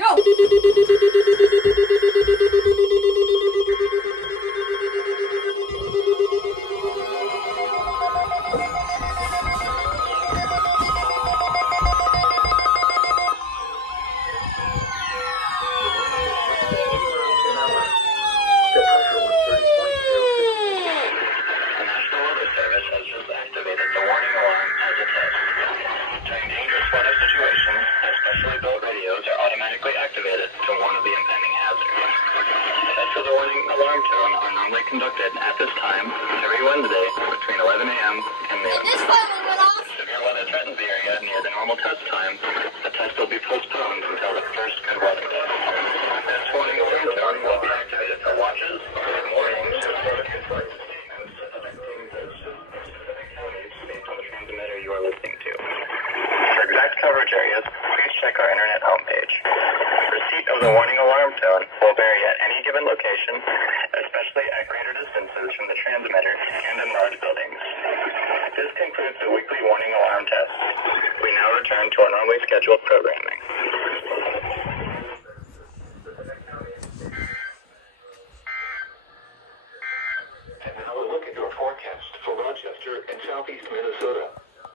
Go! Conducted at this time every Wednesday between 11 a.m. and noon. This finally went off. Severe weather threatens the area near the normal test time. The test will be postponed until the first good weather day. This warning alarm tone will be activated for watches, warnings, and affecting the specific counties based on the transmitter you are listening to. For exact coverage areas, please check our internet homepage. Receipt of the warning alarm tone will vary at any given location, especially at greater distances from the transmitter and in large buildings. This concludes the weekly warning alarm test. We now return to our normally scheduled programming. And now a look at your forecast for Rochester and southeast Minnesota.